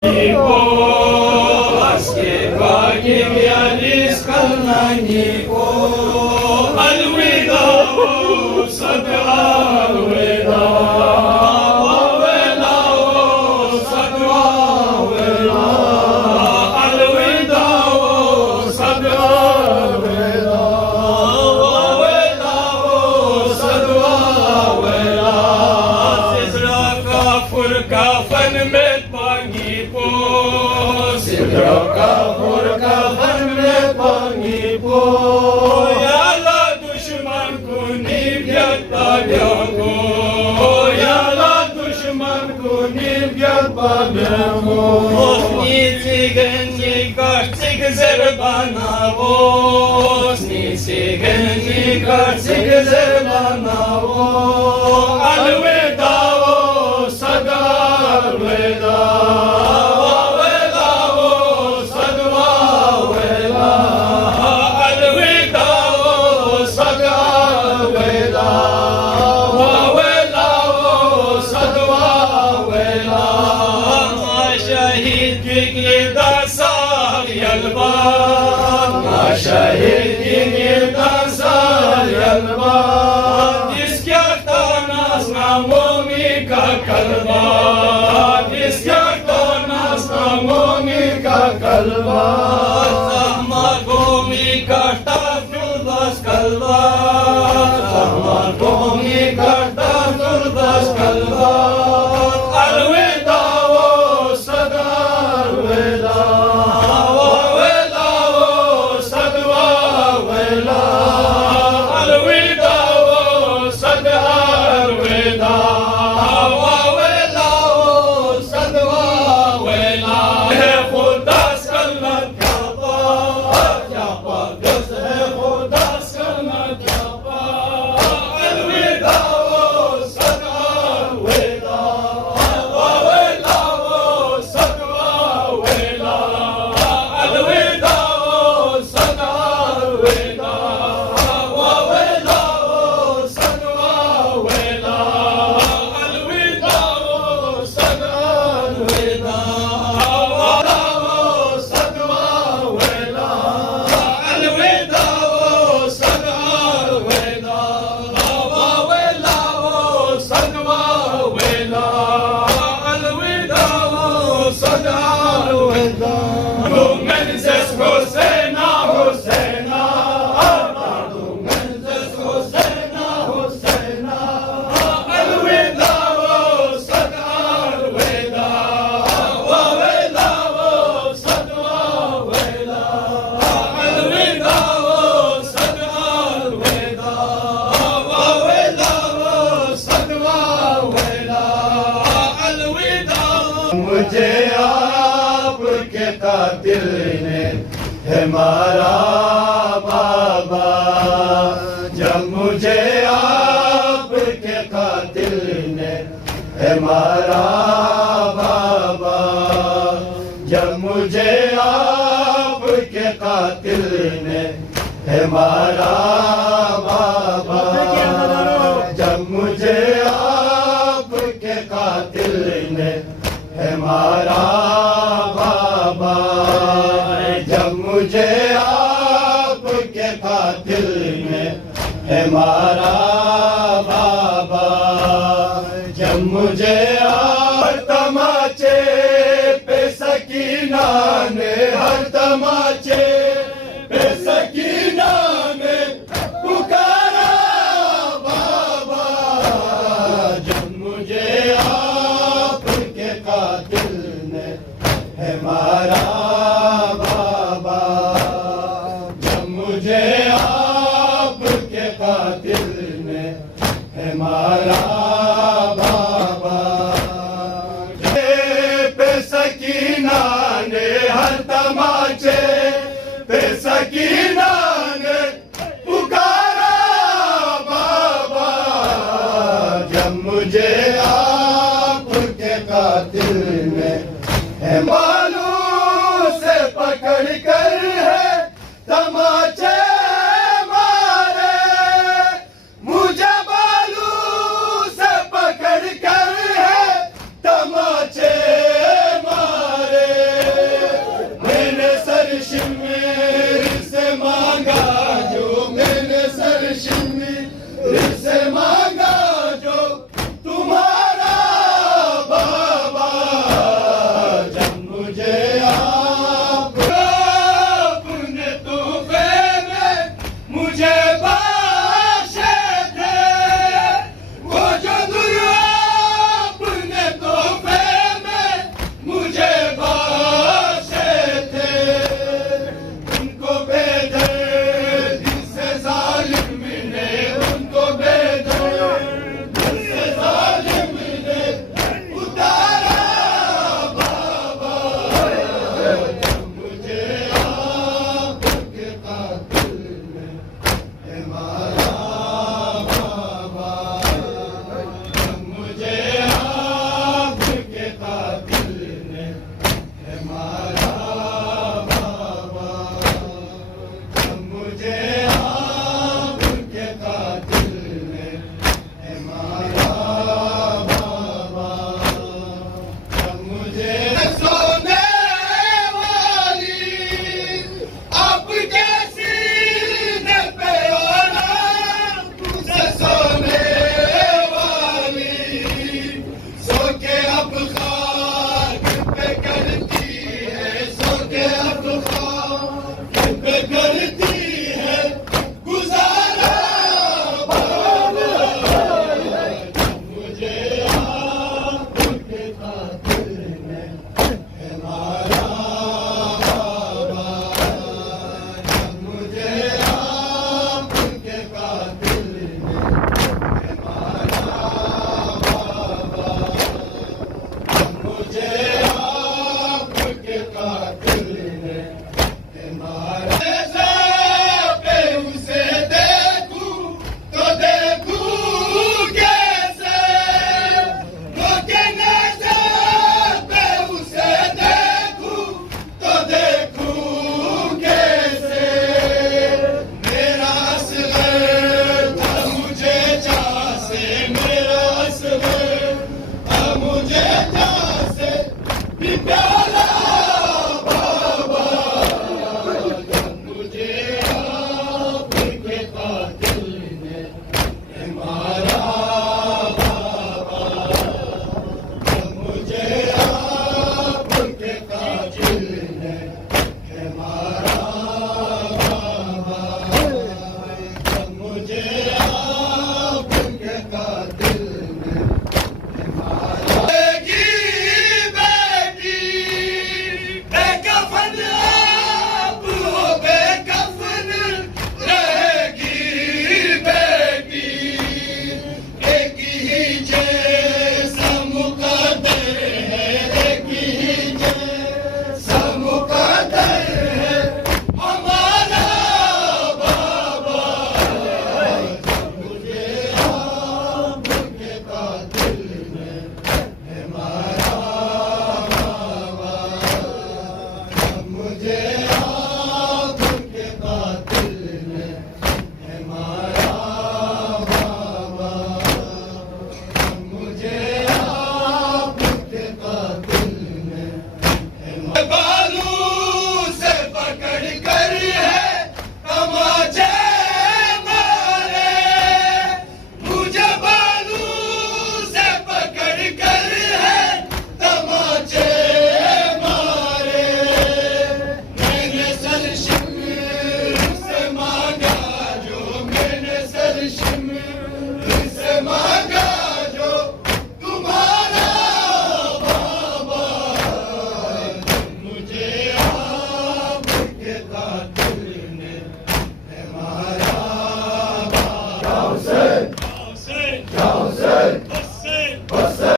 Nico, askeva gevyalis kalna Nico, alvida, sada alvida, alvida, sada alvida, alvida, sada alvida, alvida, sada alvida, tizraka furka fan met pangi. Furka fanne pangi po, yala dushman ko nivyat pabyango, yala dushman ko nivyat pabyango. Ni tsigan ni kartik zerbana vos, ni tsigan ni kartik zerbana vos. Alvida vos, sada alvida. Şahit yıldan sar yalvar, diskârta nazna momika kalba, diskârta nazna momika kalba, tahma momika tafyuldas kalba, tahma momika tafyuldas kalba, alvida o sada alvida. मुझे आपके कातिल ने है मारा बाबा, जब मुझे आपके कातिल ने है मारा बाबा, जब मुझे आपके कातिल ने है मारा बाबा, जब मुझे आपके कातिल ने है मारा बाबा, जब मुझे आपके कातिल ने है मारा बाबा, जब मुझे हर तमाचे पे सकीना ने, हर तमाचे पे सकीना ने पुकारा बाबा, जब मुझे कातिल ने है मारा बाबा, जब मुझे आपके कातिल ने है मारा बाबा, पे सकीना ने, हर तमाचे पे सकीना ने पुकारा बाबा, जब मुझे कातिल में है बालों से पकड़ कर है तमाचे